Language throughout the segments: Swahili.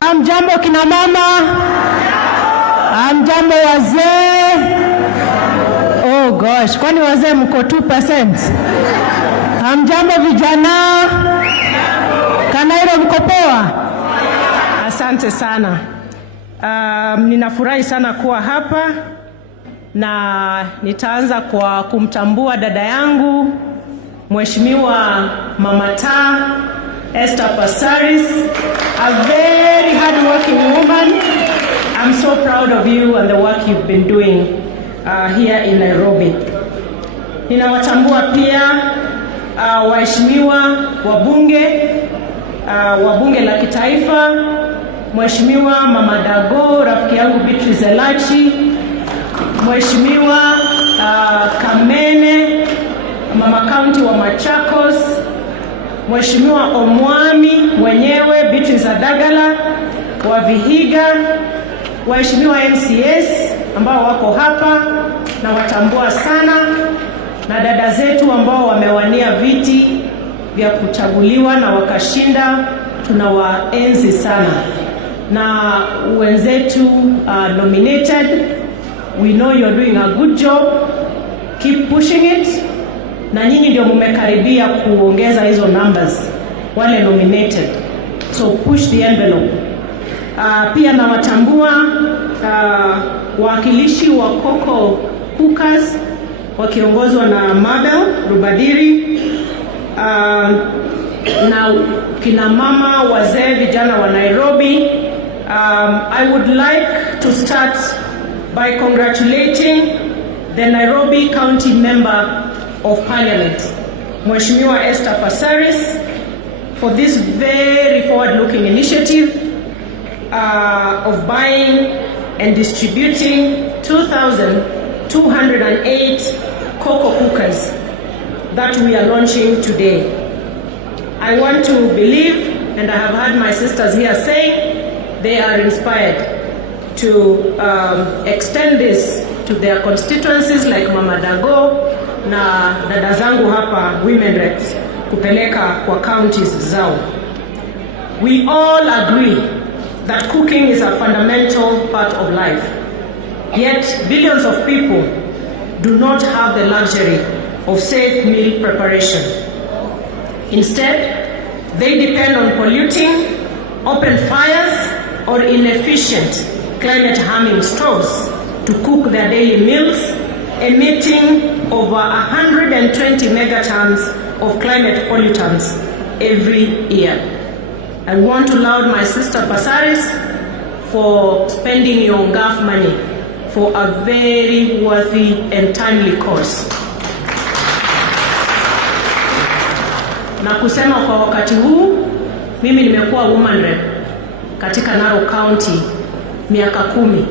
Hamjambo kina mama, hamjambo wazee. Oh gosh, kwani wazee mko 2%? Hamjambo vijana, Kanairo mko poa? Asante sana. Ninafurahi sana kuwa hapa na nitaanza kwa kumtambua dada yangu Mheshimiwa Mama Esther Passaris, a very hard-working woman. I'm so proud of you and the work you've been doing here in Nairobi. Ninawatambua pia waheshimiwa wabunge la kitaifa, Mheshimiwa Mama Dago, rafiki yangu Beatrice Elachi, Mheshimiwa Kamene, Mama County wa Machakos, Mheshimiwa Omwami mwenyewe Beatrice Adagala wa Vihiga, waheshimiwa MCS ambao wako hapa na watambua sana, na dada zetu ambao wamewania viti vya kuchaguliwa na wakashinda, tunawaenzi sana. Na wenzetu nominated, we know you're doing a good job, keep pushing it. Na nyinyi ndio mmekaribia kuongeza hizo numbers, wale nominated, so push the envelope. Pia nawatambua wakilishi wa Koko Hookers wakiongozwa na Mabel Rubadiri, na kina mama wazee vijana wa Nairobi. I would like to start by congratulating the Nairobi County Member of Parliament, Mheshimiwa Esther Passaris, for this very forward-looking initiative of buying and distributing 2,208 Koko cookers that we are launching today. I want to believe, and I have heard my sisters here saying, they are inspired to extend this to their constituencies like Mama Dago na dada zangu hapa women reps kupeleka kwa counties zao. We all agree that cooking is a fundamental part of life. Yet billions of people do not have the luxury of safe meal preparation. Instead, they depend on polluting, open fires, or inefficient climate-harming stoves to cook their daily meals, emitting over 120 megatons of climate pollutants every year. I want to laud my sister Passaris for spending your GAF money for a very worthy and timely cause. Na kusema kwa wakati huu, mimi nimekuwa woman rep katika Narok County miaka 10.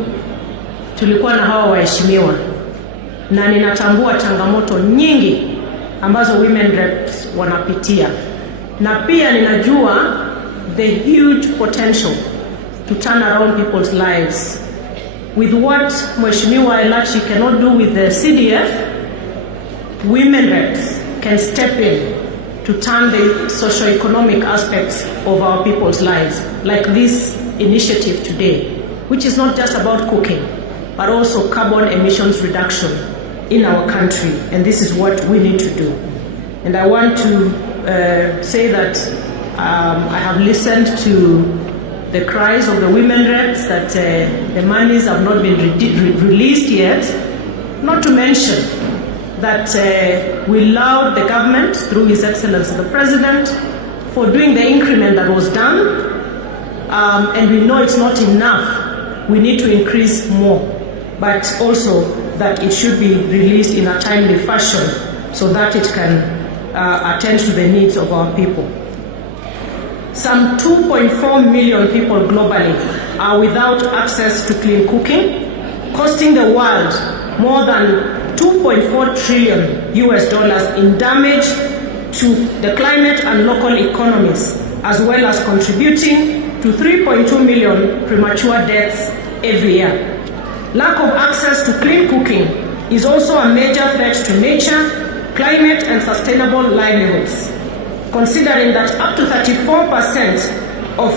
Tulikuwa na hawa waheshimiwa, na ninatambua changamoto nyingi ambazo women reps wanapitia, na pia ninajua the huge potential to turn around people's lives. With what Mheshimiwa Elachi cannot do with the CDF, women reps can step in to turn the socio-economic aspects of our people's lives, like this initiative today, which is not just about cooking, but also carbon emissions reduction in our country, and this is what we need to do. And I want to say that I have listened to the cries of the women reps that the monies have not been released yet, not to mention that we laud the government through His Excellency the President for doing the increment that was done, and we know it's not enough. We need to increase more, but also that it should be released in a timely fashion so that it can attend to the needs of our people. Some 2.4 million people globally are without access to clean cooking, costing the world more than $2.4 trillion in damage to the climate and local economies, as well as contributing to 3.2 million premature deaths every year. Lack of access to clean cooking is also a major threat to nature, climate and sustainable livelihoods, considering that up to 34% of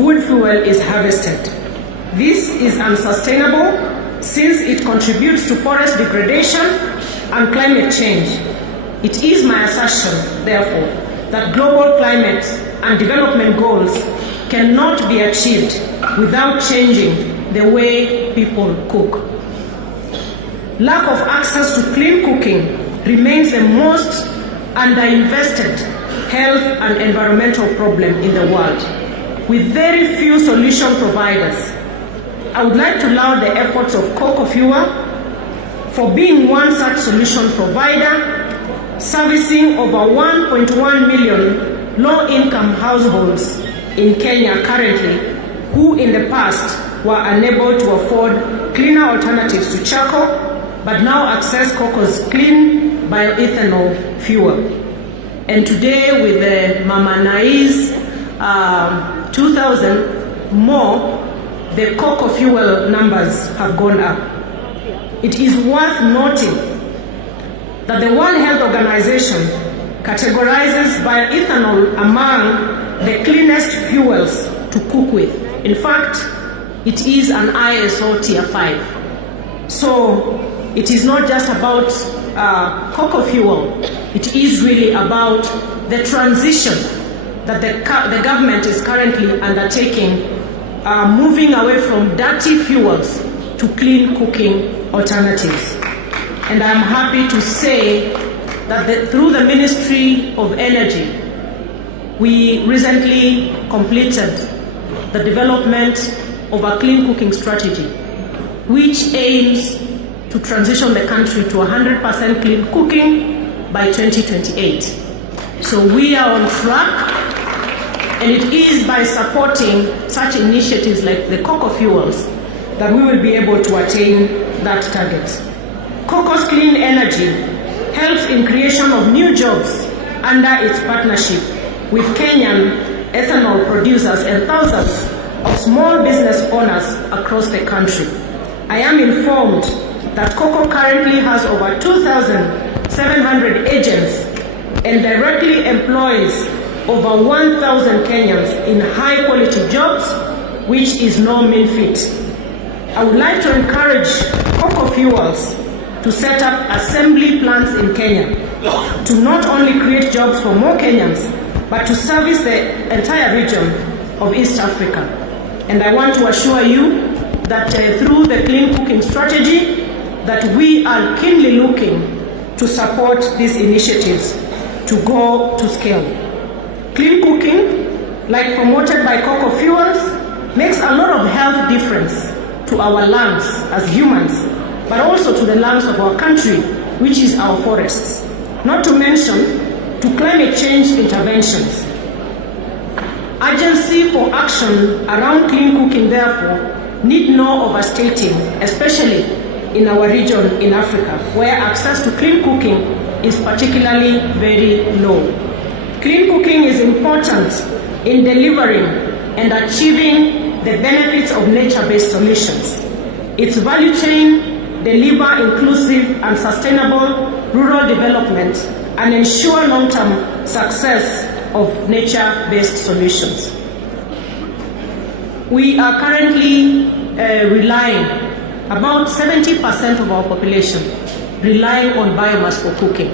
wood fuel is harvested. This is unsustainable since it contributes to forest degradation and climate change. It is my assertion, therefore, that global climate and development goals cannot be achieved without changing the way people cook. Lack of access to clean cooking remains the most underinvested health and environmental problem in the world, with very few solution providers. I would like to laud the efforts of Koko for being one such solution provider, servicing over 1.1 million low-income households in Kenya currently, who in the past were unable to afford cleaner alternatives to charcoal, but now access Koko's clean bioethanol fuel. And today, with the MATIANG'I's 2,000 more, the Koko fuel numbers have gone up. It is worth noting that the World Health Organization categorizes bioethanol among the cleanest fuels to cook with. In fact, it is an ISO Tier 5. So it is not just about Koko fuel, it is really about the transition that the government is currently undertaking, moving away from dirty fuels to clean cooking alternatives. And I'm happy to say that through the Ministry of Energy, we recently completed the development of a clean cooking strategy, which aims to transition the country to 100% clean cooking by 2028. So we are on track, and it is by supporting such initiatives like the Koko fuels that we will be able to attain that target. Koko's clean energy helps in creation of new jobs under its partnership with Kenyan ethanol producers and thousands of small business owners across the country. I am informed that Koko currently has over 2,700 agents and directly employs over 1,000 Kenyans in high-quality jobs, which is no mean feat. I would like to encourage Koko Fuels to set up assembly plants in Kenya to not only create jobs for more Kenyans, but to service the entire region of East Africa. And I want to assure you that through the clean cooking strategy, that we are keenly looking to support these initiatives to go to scale. Clean cooking, like promoted by Koko Fuels, makes a lot of health difference to our lungs as humans, but also to the lungs of our country, which is our forests. Not to mention to climate change interventions. Urgency for action around clean cooking, therefore, need no overstating, especially in our region in Africa, where access to clean cooking is particularly very low. Clean cooking is important in delivering and achieving the benefits of nature-based solutions. Its value chain deliver inclusive and sustainable rural development and ensure long-term success of nature-based solutions. We are currently relying, about 70% of our population relying on biomass for cooking.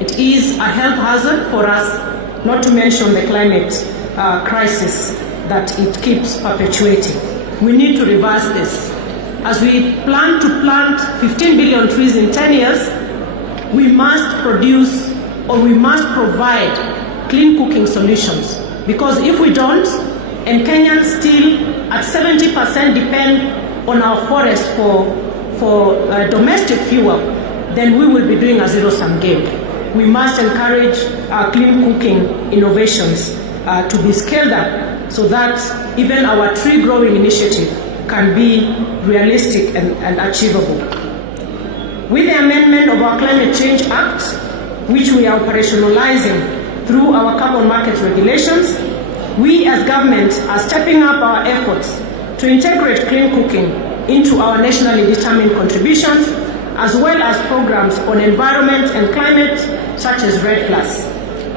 It is a health hazard for us, not to mention the climate crisis that it keeps perpetuating. We need to reverse this. As we plan to plant 15 billion trees in 10 years, we must produce, or we must provide clean cooking solutions. Because if we don't, and Kenyans still at 70% depend on our forest for domestic fuel, then we will be doing a zero-sum game. We must encourage clean cooking innovations to be scaled up so that even our tree growing initiative can be realistic and achievable. With the amendment of our Climate Change Act, which we are operationalizing through our carbon market regulations, we as government are stepping up our efforts to integrate clean cooking into our nationally determined contributions as well as programs on environment and climate such as RED+.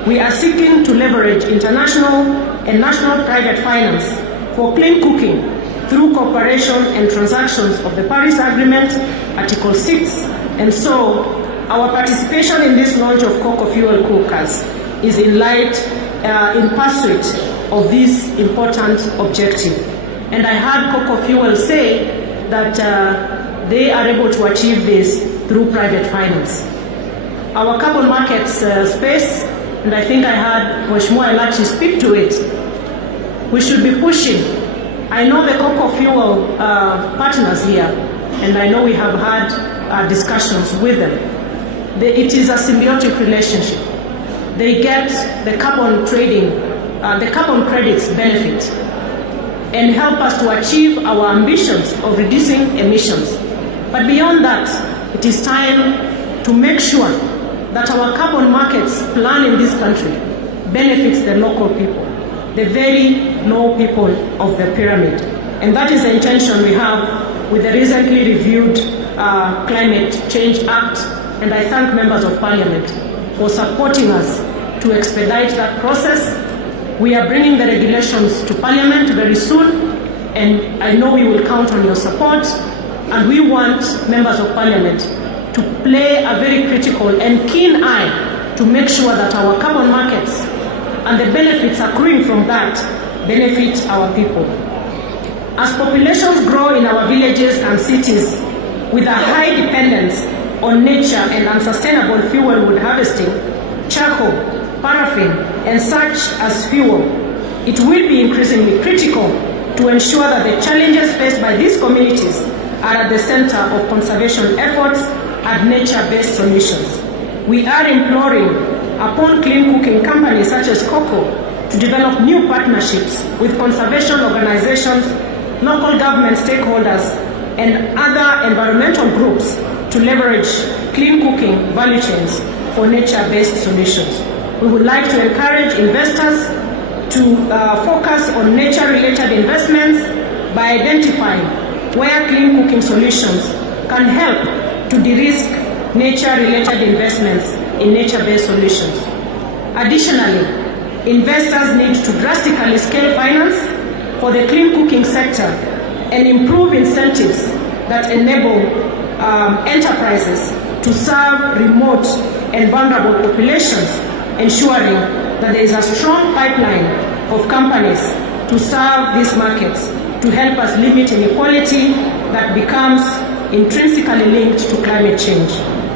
We are seeking to leverage international and national private finance for clean cooking through cooperation and transactions of the Paris Agreement, Article 6, and so our participation in this launch of Koko fuel cookers is in pursuit of this important objective. And I heard Koko Fuel say that they are able to achieve this through private finance. Our carbon markets space, and I think I heard Mheshimiwa Elachi speak to it, we should be pushing. I know the Koko Fuel partners here, and I know we have had discussions with them. It is a symbiotic relationship. They get the carbon trading, the carbon credits benefit, and help us to achieve our ambitions of reducing emissions. But beyond that, it is time to make sure that our carbon markets plan in this country benefits the local people, the very low people of the pyramid. And that is the intention we have with the recently reviewed Climate Change Act, and I thank members of Parliament for supporting us to expedite that process. We are bringing the regulations to Parliament very soon, and I know we will count on your support, and we want members of Parliament to play a very critical and keen eye to make sure that our carbon markets and the benefits accruing from that benefit our people. As populations grow in our villages and cities with a high dependence on nature and unsustainable fuel wood harvesting, charcoal, paraffin, and such as fuel, it will be increasingly critical to ensure that the challenges faced by these communities are at the center of conservation efforts and nature-based solutions. We are imploring upon clean cooking companies such as Koko to develop new partnerships with conservation organizations, local government stakeholders, and other environmental groups to leverage clean cooking value chains for nature-based solutions. We would like to encourage investors to focus on nature-related investments by identifying where clean cooking solutions can help to de-risk nature-related investments in nature-based solutions. Additionally, investors need to drastically scale finance for the clean cooking sector and improve incentives that enable enterprises to serve remote and vulnerable populations, ensuring that there is a strong pipeline of companies to serve these markets to help us limit inequality that becomes intrinsically linked to climate change.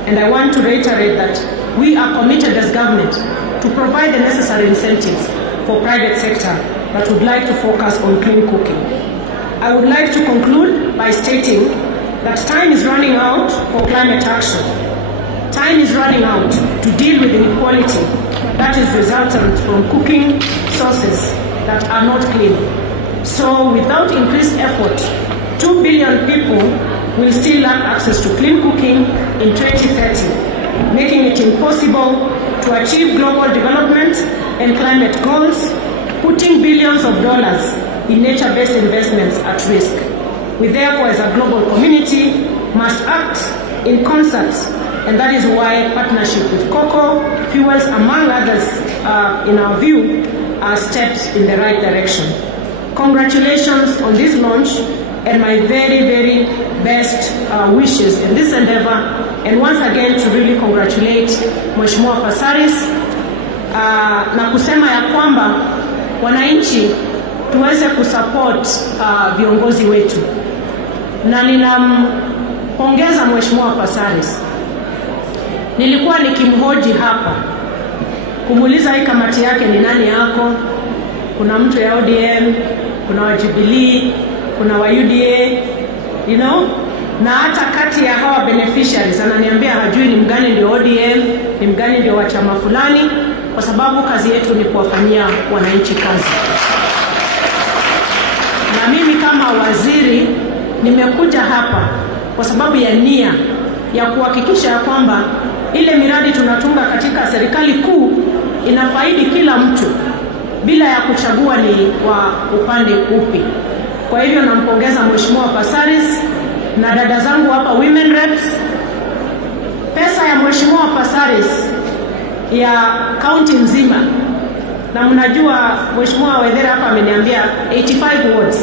And I want to reiterate that we are committed as government to provide the necessary incentives for private sector that would like to focus on clean cooking. I would like to conclude by stating that time is running out for climate action. Time is running out to deal with inequality that is resultant from cooking sources that are not clean. So without increased effort, 2 billion people will still lack access to clean cooking in 2030, making it impossible to achieve global development and climate goals, putting billions of dollars in nature-based investments at risk. We therefore, as a global community, must act in concert, and that is why partnership with Koko Fuels, among others, in our view, are steps in the right direction. Congratulations on this launch, and my very, very best wishes in this endeavor, and once again to really congratulate Mheshimiwa Pasaris na kusema ya kwamba wananchi tuweze kusupport viongozi wetu, na ninampongeza Mheshimiwa Pasaris. Nilikuwa nikimhoji hapa kumuuliza hii kamati yake ni nani yako, kuna mtu ya ODM, kuna wa Jubilee, kuna wa UDA, you know, na hata kati ya hawa beneficiaries ananiambia hajui ni mgani ndio ODM, ni mgani ndio wa chama fulani, kwa sababu kazi yetu ni kuwafanyia wananchi kazi. Na mimi kama waziri nimekuja hapa kwa sababu ya nia ya kuhakikisha kwamba ile miradi tunatunga katika serikali kuu inafaidi kila mtu bila ya kuchagua ni wa upande upi. Kwa hivyo nampongeza Mheshimiwa Pasaris na dada zangu hapa women reps pesa ya Mheshimiwa Pasaris ya kaunti nzima, na mnajua Mheshimiwa Wedera hapa ameniambia 85 wards,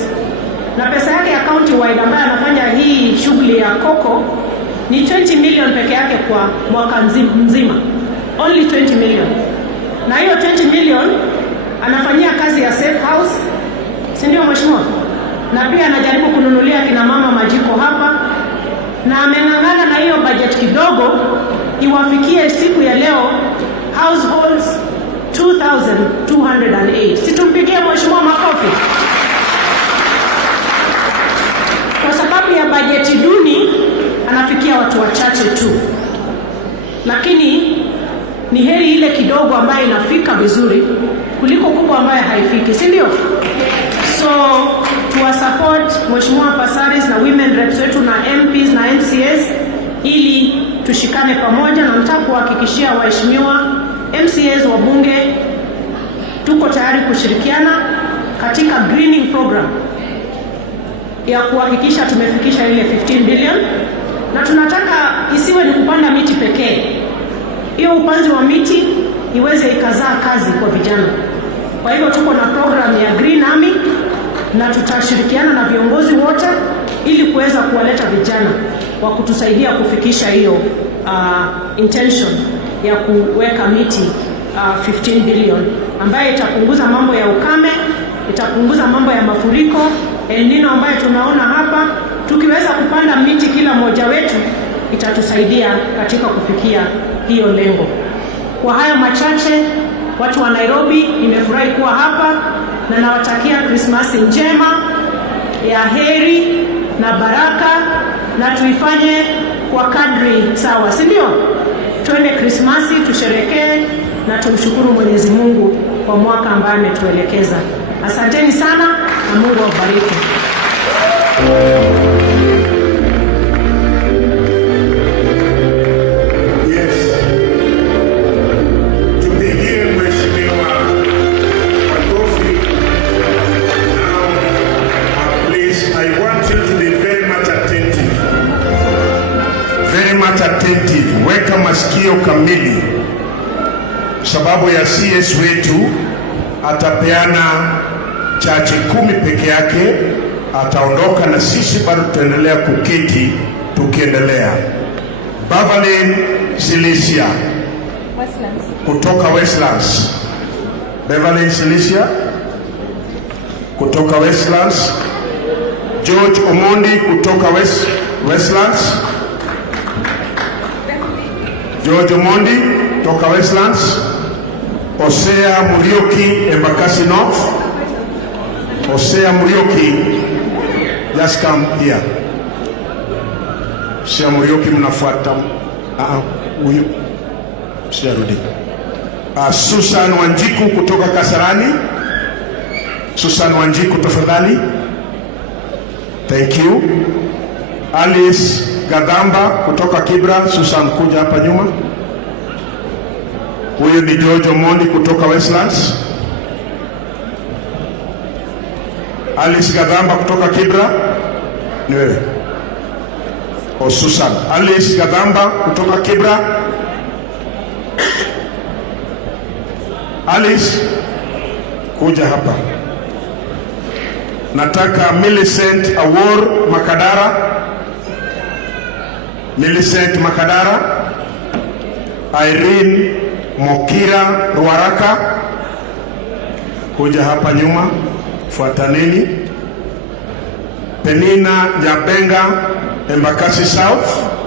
na pesa yake ya county wide ambayo anafanya hii shughuli ya Koko ni 20 million peke yake kwa mwaka mzima, only 20 million. Na hiyo 20 million anafanyia kazi ya safe house, si ndio Mheshimiwa? Na pia anajaribu kununulia kina mama majiko hapa, na ameng'ang'ana na hiyo budget kidogo iwafikie siku ya leo households 2,208. Situmpigie Mheshimiwa makofi. Kwa sababu ya bajeti duni anafikia watu wachache tu, lakini ni heri ile kidogo ambayo inafika vizuri kuliko kubwa ambayo haifiki, si ndio? So tuwa support Mheshimiwa Pasaris na women reps wetu na MPs na MCAs ili tushikane pamoja, na nataka kuhakikishia waheshimiwa MCAs wa bunge tuko tayari kushirikiana katika greening program ya kuhakikisha tumefikisha ile 15 billion, na tunataka isiwe ni kupanda miti pekee. Hiyo upanzi wa miti iweze ikazaa kazi kwa vijana. Kwa hivyo tuko na program ya Green Army na tutashirikiana na viongozi wote ili kuweza kuwaleta vijana wa kutusaidia kufikisha hiyo intention ya kuweka miti 15 billion ambayo itapunguza mambo ya ukame, itapunguza mambo ya mafuriko, El Nino ambayo tunaona hapa. Tukiweza kupanda miti kila mmoja wetu itatusaidia katika kufikia hiyo lengo. Kwa haya machache, watu wa Nairobi, nimefurahi kuwa hapa na nawatakia Krismasi njema ya heri na baraka, na tuifanye kwa kadri sawa, si ndio? Twende Krismasi tusherekee na tumshukuru Mwenyezi Mungu kwa mwaka ambaye ametuelekeza. Asanteni sana na Mungu awabariki. Attentive, weka masikio kamili, sababu ya CS wetu atapeana chache 10 peke yake, ataondoka na sisi bado tutaendelea kuketi tukiendelea. Beverly Silisia kutoka Westlands. Beverly Silisia kutoka Westlands. George Omondi kutoka Westlands. George Omondi toka Westlands. Osea Murioki, Embakasi North. Osea Murioki, just come here. Osea Murioki mnafuata. Huyu siarudi. Susan Wanjiku kutoka Kasarani. Susan Wanjiku tafadhali. Thank you. Alice Gadamba kutoka Kibra. Susan kuja hapa nyuma. Huyu ni George Omondi kutoka Westlands. Alice Gadamba kutoka Kibra. Ni wewe. Susan. Alice Gadamba kutoka Kibra. Alice kuja hapa. Nataka Millicent Awor Makadara. Millicent Makadara. Irene Mokira Ruaraka kuja hapa nyuma, fuataneni. Penina Nyabenga, Embakasi South.